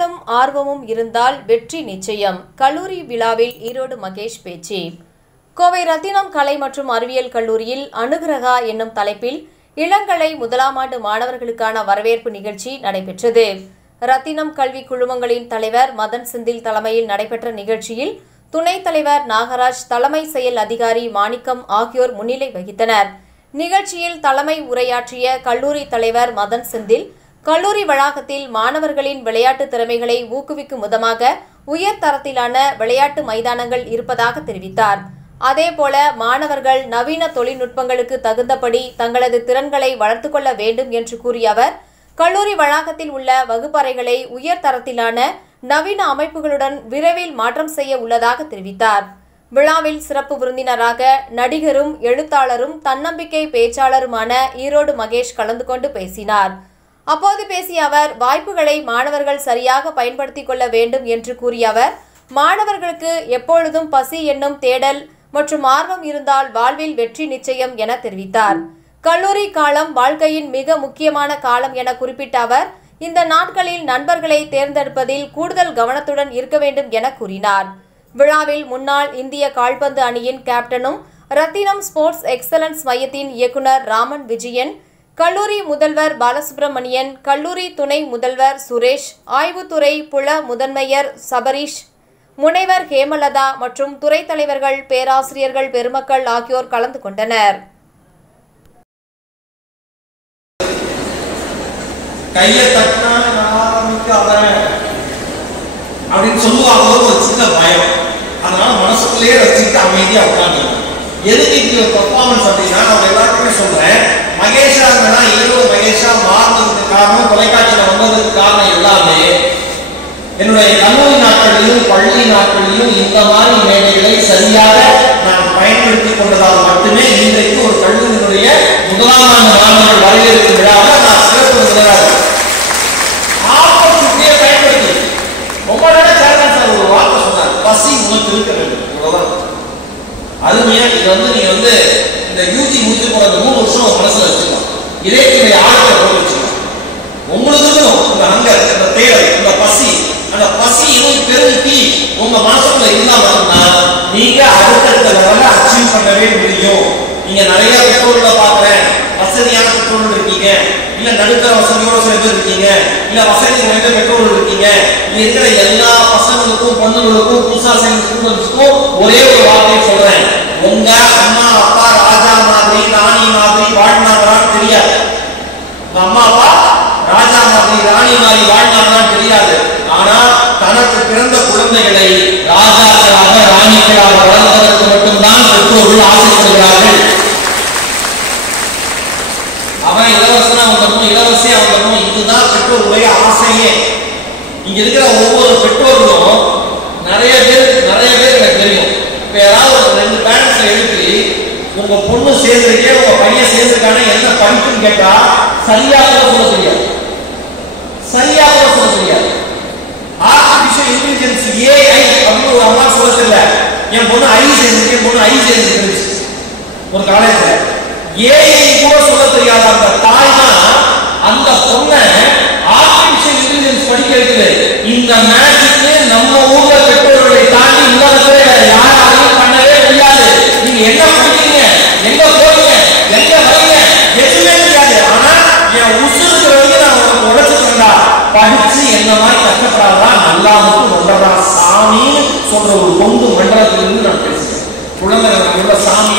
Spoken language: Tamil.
ஆற்றலும் ஆர்வமும் இருந்தால் வெற்றி நிச்சயம். கல்லூரி விழாவில் ஈரோடு மகேஷ் பேச்சு. கோவை ரத்தினம் கலை மற்றும் அறிவியல் கல்லூரியில் அனுகிரகா என்னும் தலைப்பில் இளங்கலை முதலாம் ஆண்டு மாணவர்களுக்கான வரவேற்பு நிகழ்ச்சி நடைபெற்றது. ரத்தினம் கல்வி குழுமங்களின் தலைவர் மதன் செந்தில் தலைமையில் நடைபெற்ற நிகழ்ச்சியில் துணைத் தலைவர் நாகராஜ், தலைமை செயல் அதிகாரி மாணிக்கம் ஆகியோர் முன்னிலை வகித்தனர். நிகழ்ச்சியில் தலைமை உரையாற்றிய கல்லூரி தலைவர் மதன் செந்தில், கல்லூரி வளாகத்தில் மாணவர்களின் விளையாட்டு திறமைகளை ஊக்குவிக்கும் விதமாக உயர்தரத்திலான விளையாட்டு மைதானங்கள் இருப்பதாக தெரிவித்தார். அதேபோல மாணவர்கள் நவீன தொழில்நுட்பங்களுக்கு தகுந்தபடி தங்களது திறன்களை வளர்த்துக் கொள்ள வேண்டும் என்று கூறிய அவர், கல்லூரி வளாகத்தில் உள்ள வகுப்பறைகளை உயர்தரத்திலான நவீன அமைப்புகளுடன் விரைவில் மாற்றம் செய்ய உள்ளதாக தெரிவித்தார். விழாவில் சிறப்பு விருந்தினராக நடிகரும் எழுத்தாளரும் தன்னம்பிக்கை பேச்சாளருமான ஈரோடு மகேஷ் கலந்து கொண்டு பேசினார். அப்போது பேசிய அவர், வாய்ப்புகளை மாணவர்கள் சரியாக பயன்படுத்திக் கொள்ள வேண்டும் என்று கூறிய அவர், மாணவர்களுக்கு எப்பொழுதும் பசி என்னும் தேடல் மற்றும் ஆர்வம் இருந்தால் வாழ்வில் வெற்றி நிச்சயம் என தெரிவித்தார். கல்லூரி காலம் வாழ்க்கையின் மிக முக்கியமான காலம் என குறிப்பிட்ட அவர், இந்த நாட்களில் நண்பர்களை தேர்ந்தெடுப்பதில் கூடுதல் கவனத்துடன் இருக்க வேண்டும் என கூறினார். விழாவில் முன்னாள் இந்திய கால்பந்து அணியின் கேப்டனும் ரத்தினம் ஸ்போர்ட்ஸ் எக்ஸலன்ஸ் மையத்தின் இயக்குநர் ராமன் விஜயன், கல்லூரி முதல்வர் பாலசுப்ரமணியன், கல்லூரி துணை முதல்வர் சுரேஷ், ஆய்வுத்துறை புல முதன்மையர் சபரீஷ், முனைவர் ஹேமலதா மற்றும் துறை தலைவர்கள், பேராசிரியர்கள், பெருமக்கள் ஆகியோர் கலந்து கொண்டனர். அப்படின்னு சொல்லுவாங்க, ஒரு சின்ன பயம். அதனால மனசுக்குள்ளேயே ரசிச்சுட்டு அமைதியா உட்காந்து எதுக்கு இப்படி ஒரு பெர்ஃபார்மன்ஸ் அப்படின்னா, அவங்க எல்லாருக்குமே சொல்றேன், மகேஷா இருந்தா ஈரோடு மகேஷா மாறுனதுக்கு காரணம், தொலைக்காட்சியில வந்ததுக்கு காரணம் எல்லாமே என்னுடைய கல்லூரி நாட்களிலும் பள்ளி நாட்களிலும் இந்த மாதிரி மேடைகளை சரியாக நான் பயன்படுத்திக் கொண்டதால் மட்டுமே இன்றைக்கு ஒரு கல்லூரியினுடைய முதலாம் ஆண்டு மாணவர்கள் வரவேற்பு விழாவில் நான் சிறப்பு விருந்தினராக ஆப்பர்ச்சுனிட்டியை பயன்படுத்தி ரொம்ப நேரம் சேர்ந்தேன் சார். ஒரு வார்த்தை சொன்னார், பசி உனக்கு இருக்க வேண்டும். இவ்வளவுதான் அருமையா. இது நீங்க இந்த யூஜி முடிச்சு போற 3 வருஷம் மனசுல வச்சுக்கலாம். இதே ஆழத்தை போட்டு வச்சுக்கலாம். உங்களுக்கு இந்த ஹங்கர், இந்த தேவை, இந்த பசி, அந்த பசி பெரும் தீ உங்க மனசுக்குள்ள இருந்தா மட்டும்தான் நீங்க அடுத்தடுத்த லெவல்ல அச்சீவ் பண்ணவே முடியும். நீங்க நிறைய பெற்றோர்களை பார்க்கிறேன், வசதியான பெற்றோர்கள் இருக்கீங்க, இல்ல நடுத்தர வசதியோட சில பேர் இருக்கீங்க, இல்ல வசதி குறைந்த பெற்றோர்கள் இருக்கீங்க. இங்க இருக்கிற எல்லா பசங்களுக்கும் பொண்ணுங்களுக்கும் புதுசா சேர்ந்த ஸ்டூடெண்ட்ஸ்க்கும் ஒரே ஒரு வார்த்தையை சொல்றேன், உங்க அம்மா அப்பா ராஜா மாதிரி ராணி மாதிரி வாழ்ந்தாங்களான்னு தெரியாது. உங்க அம்மா அப்பா ராஜா மாதிரி ராணி மாதிரி வாழ்ந்தாங்களான்னு தெரியாது. ஆனா தனக்கு பிறந்த குழந்தைகளை ராஜாக்களாக ராணிகளாக வளர்ப்பதற்கு மட்டும்தான் பெற்றோர்கள் ஆசைப்படுகிறார்கள். அவன் இளவரசனா வந்தனும் இளவரசியா வந்தனும், இதுதான் பெற்றோருடைய ஆசையே. இங்க இருக்கிற ஒவ்வொரு பெற்றோர்களும் நிறைய பேர் எனக்கு தெரியும். இப்ப ஏதாவது ஒரு 2 பேரண்ட்ஸ் எழுப்பி உங்க பொண்ணு சேர்ந்துருக்கே, உங்க பையன் சேர்ந்துருக்கான என்ன படிப்புன்னு கேட்டா சரியாக சொல்ல தெரியாது. ஆர்டிபிஷியல் இன்டெலிஜென்ஸ் ஏஐ அப்படின்னு ஒரு அம்மா சொல்ல தெரியல. என் பொண்ணு ஐ சேர்ந்துருக்கு, என் பொண்ணு ஐ சேர்ந்துருக்கு. ஒரு காலேஜ்ல ஏஐ கூட சொல்ல தெரியாத அந்த தாய் தான் அந்த பொண்ணை ஆர்டிபிஷியல் இன்டெலிஜென்ஸ் படிக்க வைக்குது. இந்த மேஜிக்கு நம்ம ஊர்ல பெற்றோர்களை தாண்டி உலகத்துல யாராலையும் பண்ணவே முடியாது. நீங்க என்ன படிக்கிறீங்க, எங்க போறீங்க, எங்க வரீங்க, எதுவுமே தெரியாது. ஆனா என் உசுறுக்கு நான் உனக்கு உழைச்சுட்டா படிச்சு என்ன மாதிரி கஷ்டப்படாதான் நல்லா மட்டும் ஒன்றா சாமின்னு சொல்ற ஒரு கொண்டு மண்டலத்திலிருந்து நான் பேசுறேன். குழந்தைகள் சாமி